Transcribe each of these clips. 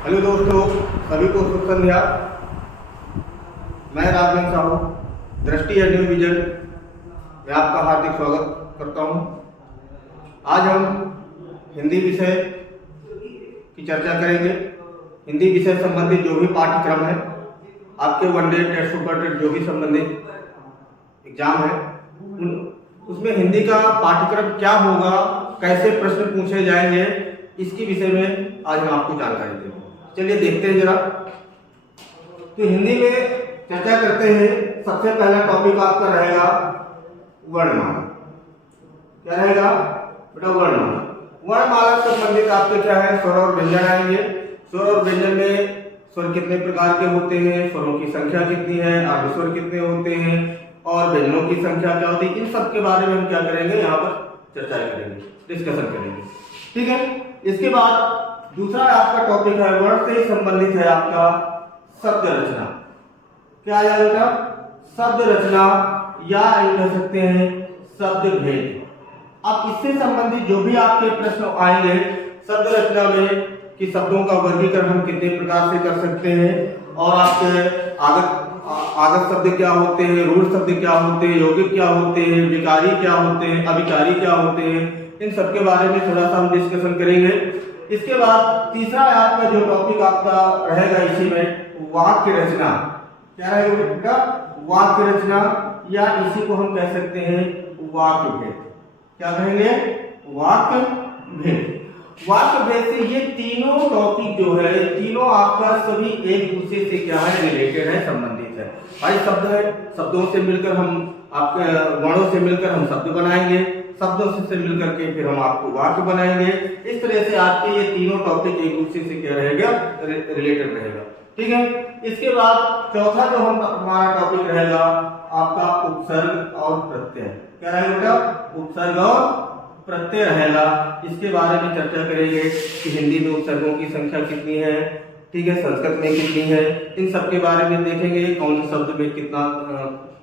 Hello दोस्तों, सभी को शुभ संध्या। मैं राघवेंद्र साहू, दृष्टि है न्यू विजन में आपका हार्दिक स्वागत करता हूं। आज हम हिंदी विषय की चर्चा करेंगे। हिंदी विषय संबंधित जो भी पाठ्यक्रम है, आपके वनडे टेस्ट सुपर टेस्ट जो भी संबंधित एग्जाम है, उसमें हिंदी का पाठ्यक्रम क्या होगा, कैसे प्रश्न पूछे जाएंगे, इसके विषय में आज हम आपको जानकारी देंगे। चलिए देखते हैं जरा। तो हिंदी में चर्चा करते हैं। सबसे पहला टॉपिक आपका रहेगा वर्णमाला। क्या रहेगा बेटा? वर्णमाला। वर्णमाला से संबंधित आपके क्या है? स्वर और व्यंजन आएंगे। स्वर और व्यंजन में स्वर कितने प्रकार के होते हैं, स्वरों की संख्या कितनी है, अर्धस्वर कितने होते हैं और व्यंजनों की संख्या क्या होती है, इन सब के बारे में हम क्या करेंगे, यहाँ पर चर्चा करेंगे, डिस्कशन करेंगे। ठीक है। इसके बाद दूसरा आपका टॉपिक है, वर्ण से संबंधित है आपका शब्द रचना। क्या है बेटा? शब्द रचना या कह सकते हैं शब्द भेद। अब इससे संबंधित जो भी आपके प्रश्न आएंगे शब्द रचना में कि शब्दों का वर्गीकरण हम कितने प्रकार से कर सकते हैं और आपके आगत शब्द क्या होते हैं, रूढ़ शब्द क्या होते हैं, यौगिक क्या होते हैं, विकारी क्या होते हैं, अविकारी क्या होते हैं, इन सब के बारे में थोड़ा सा हम डिस्कशन करेंगे। इसके बाद तीसरा आपका जो टॉपिक आपका रहेगा इसी में वाक्य रचना। क्या रहेगा बेटा? वाक्य रचना या इसी को हम कह सकते हैं वाक्य भेद। क्या कहेंगे? वाक्य भेद। वाक्य भेद से ये तीनों टॉपिक जो है, तीनों आपका सभी एक दूसरे से क्या है, रिलेटेड है, संबंधित है। भाई शब्द है, शब्दों से मिलकर हम आपके वर्णों से मिलकर हम शब्द बनाएंगे, शब्दों से मिलकर के फिर हम आपको वाक्य बनाएंगे। इस तरह से आपके ये तीनों टॉपिक एक दूसरे से क्या रहेगा, रिलेटेड रहेगा। ठीक है। इसके बाद चौथा जो हमारा टॉपिक रहेगा आपका उपसर्ग और प्रत्यय। क्या रहेगा बेटा? उपसर्ग और प्रत्यय रहेगा। इसके बारे में चर्चा करेंगे कि हिंदी में उपसर्गों की संख्या कितनी है, ठीक है, संस्कृत में कितनी है, इन सब के बारे में देखेंगे। कौन से शब्द में कितना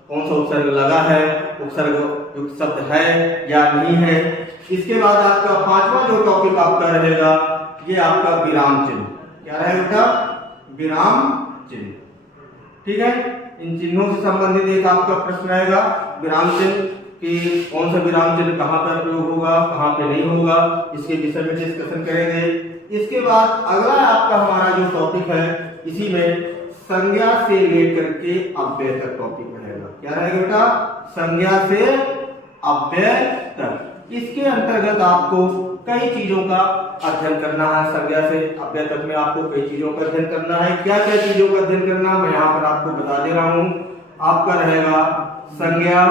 कौन सा उपसर्ग लगा है, उपसर्ग युक्त शब्द है या नहीं है। इसके बाद आपका पांचवा जो टॉपिक आपका रहेगा ये आपका विराम चिन्ह। क्या रहेगा बेटा? विराम चिन्ह। ठीक है। इन चिन्हों से संबंधित एक आपका प्रश्न रहेगा, विराम चिन्ह कि कौन सा विराम चिन्ह कहाँ पर प्रयोग होगा, कहाँ पे नहीं होगा, इसके विषय में डिस्कशन करेंगे। इसके बाद अगला आपका हमारा जो टॉपिक है, इसी में संज्ञा से लेकर के अव्यय तक टॉपिक रहेगा। क्या रहेगा बेटा? संज्ञा से अव्यय तक। इसके अंतर्गत आपको कई चीजों का अध्ययन करना है। संज्ञा से अव्यय तक में आपको कई चीजों का अध्ययन करना है। क्या क्या चीजों का अध्ययन करना मैं यहाँ पर आपको बता दे रहा हूं। आपका रहेगा संज्ञा,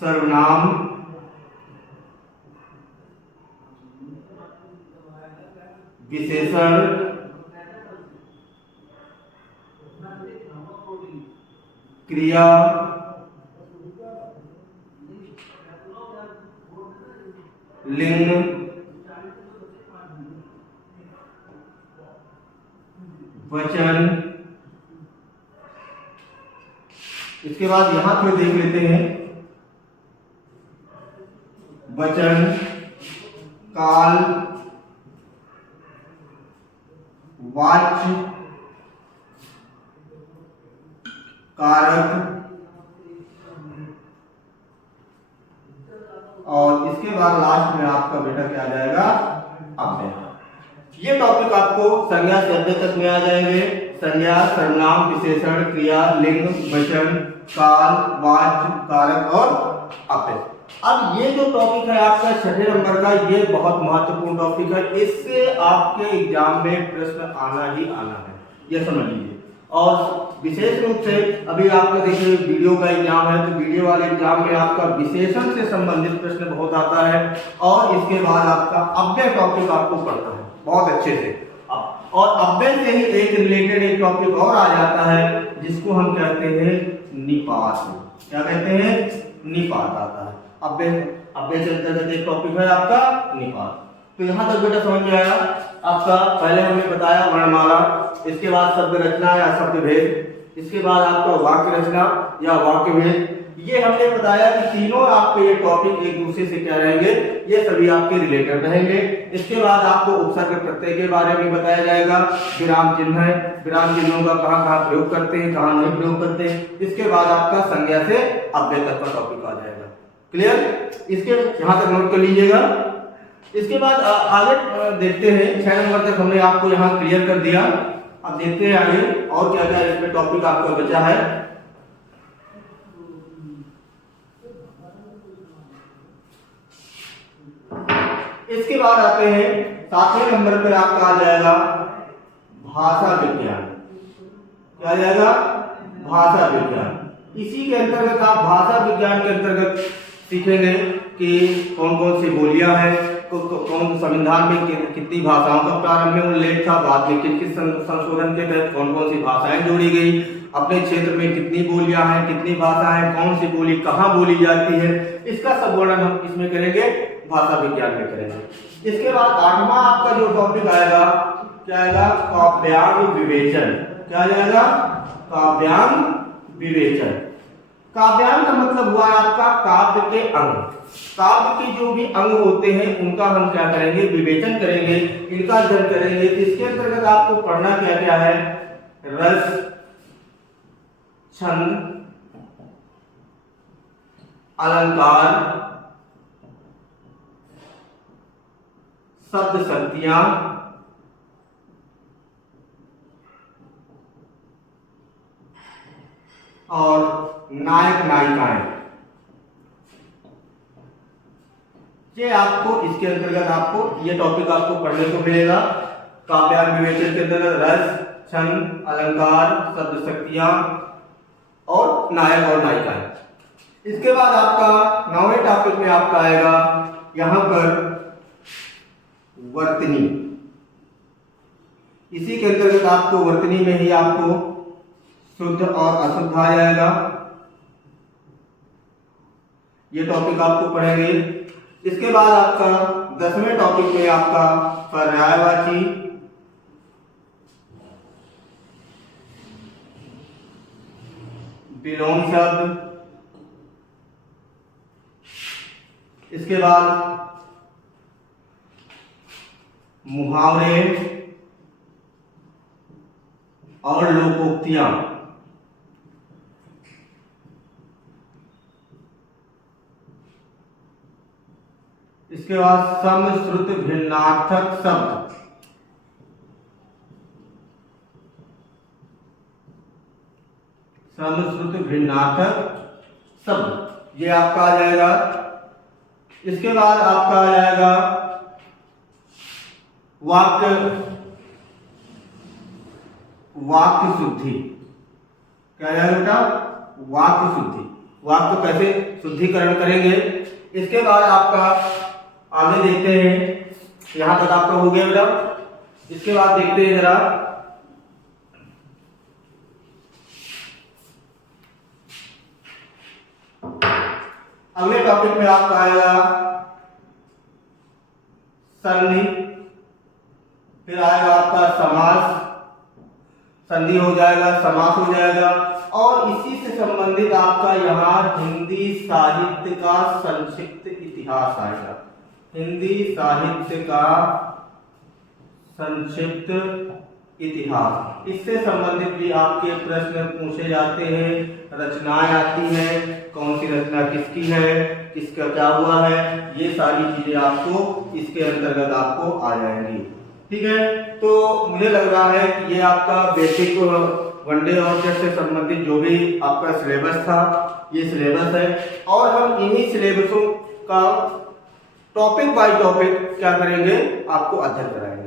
सर्वनाम, विशेषण, क्रिया, लिंग, वचन। इसके बाद यहां पे देख लेते हैं वचन, काल, वाच्य, कारक और इसके बाद लास्ट में आपका बेटा क्या आ जाएगा? अव्यय। ये टॉपिक आपको संज्ञा से अव्यय तक में आ जाएंगे। संज्ञा, सर्वनाम, विशेषण, क्रिया, लिंग, वचन, काल, वाच्य, कारक और अव्यय। अब ये जो टॉपिक है आपका छठे नंबर का, ये बहुत महत्वपूर्ण टॉपिक है। इससे आपके एग्जाम में प्रश्न आना ही आना है, ये समझ लीजिए। और विशेष रूप से अभी आपका देखिए वीडियो का एग्जाम है, तो वीडियो वाले एग्जाम में आपका विशेषण से संबंधित प्रश्न बहुत आता है और इसके बाद आपका अव्यय टॉपिक आपको पढ़ना है बहुत अच्छे से। और अव्यय से ही एक रिलेटेड एक टॉपिक और आ जाता है जिसको हम कहते हैं निपात। क्या कहते हैं? निपात आता है। अव्यय से अंतर्गत एक टॉपिक है आपका निपात। तो यहाँ तक बेटा समझ में आया आपका। पहले हमने बताया वर्णमाला, इसके बाद शब्द रचना या शब्द भेद, इसके बाद आपका वाक्य रचना या वाक्य भेद, ये हमने बताया कि तीनों आपके ये टॉपिक एक दूसरे से क्या रहेंगे, ये सभी आपके रिलेटेड रहेंगे। इसके बाद आपको उपसर्ग प्रत्यय के बारे में बताया जाएगा, विराम चिन्ह है, विराम चिन्हों का कहाँ कहाँ प्रयोग करते हैं, कहाँ नहीं प्रयोग करते हैं। इसके बाद आपका संज्ञा से अव्यय तक का टॉपिक आ जाएगा। क्लियर? इसके यहाँ तक नोट कर लीजिएगा। इसके बाद आगे देखते हैं, 6 नंबर तक हमने आपको यहाँ क्लियर कर दिया। अब देखते हैं आगे और क्या क्या इसमें टॉपिक आपका बचा है। इसके बाद आते हैं 7वें नंबर पर आपका आ जाएगा भाषा विज्ञान। क्या आ जाएगा? भाषा विज्ञान। इसी के अंतर्गत आप भाषा विज्ञान के अंतर्गत सीखेंगे कि कौन कौन सी बोलियां हैं, कौन संविधान में कितनी भाषाओं का प्रारंभ में उल्लेख था, बाद में किस किस संशोधन के तहत कौन कौन सी भाषाएं जोड़ी गई, अपने क्षेत्र में कितनी बोलियां हैं, कितनी भाषाएं, कौन सी बोली कहाँ बोली जाती है, इसका सब वर्णन हम इसमें करेंगे, भाषा विज्ञान में करेंगे। इसके बाद 8वां आपका जो टॉपिक आएगा, क्या आएगा? काव्यांग विवेचन। क्या आ जाएगा? काव्यांग विवेचन। काव्यांग का मतलब हुआ आपका काव्य के अंग। काव्य के जो भी अंग होते हैं उनका हम क्या करेंगे? विवेचन करेंगे, इनका अध्ययन करेंगे। इसके अंतर्गत आपको पढ़ना क्या क्या है? रस, छंद, अलंकार, शब्द शक्तियां, और नायक नायिकाएं। ये आपको इसके अंतर्गत आपको ये टॉपिक आपको पढ़ने को मिलेगा। काव्यांग विवेचन के अंतर्गत रस, छंद, अलंकार, शब्द शक्तियां और नायक और नायिकाएं। इसके बाद आपका 9वें टॉपिक में आपका आएगा यहां पर वर्तनी। इसी के अंतर्गत आपको वर्तनी में ही आपको शुद्ध और अशुद्ध आ जाएगा। ये टॉपिक आपको पढ़ेंगे। इसके बाद आपका 10वें टॉपिक में आपका पर्यायवाची, विलोम शब्द, इसके बाद मुहावरे और लोकोक्तियां, इसके बाद समश्रुत भिन्नार्थक शब्द, समश्रुत भिन्नार्थक शब्द, ये आपका आ जाएगा। इसके बाद आपका आ जाएगा वाक्य, वाक्य शुद्धि। क्या है बेटा? वाक्य शुद्धि। वाक्य कैसे शुद्धिकरण करेंगे। इसके बाद आपका आगे देखते हैं, यहां तक आपका हो गया बेटा। इसके बाद देखते हैं जरा अगले टॉपिक में आपका आएगा संधि, फिर आएगा आपका समास, संधि हो जाएगा, समास हो जाएगा, और इसी से संबंधित आपका यहाँ हिंदी साहित्य का संक्षिप्त इतिहास आएगा। हिंदी साहित्य का संक्षिप्त इतिहास, इससे संबंधित भी आपके प्रश्न पूछे जाते हैं। रचनाएं आती हैं, कौन सी रचना किसकी है, किसका क्या हुआ है, ये सारी चीजें आपको इसके अंतर्गत आपको आ जाएंगी। ठीक है, तो मुझे लग रहा है कि ये आपका बेसिक वनडे ऑब्जेक्ट से संबंधित जो भी आपका सिलेबस था, ये सिलेबस है, और हम इन्हीं सिलेबसों का टॉपिक बाय टॉपिक क्या करेंगे, आपको अध्ययन कराएंगे।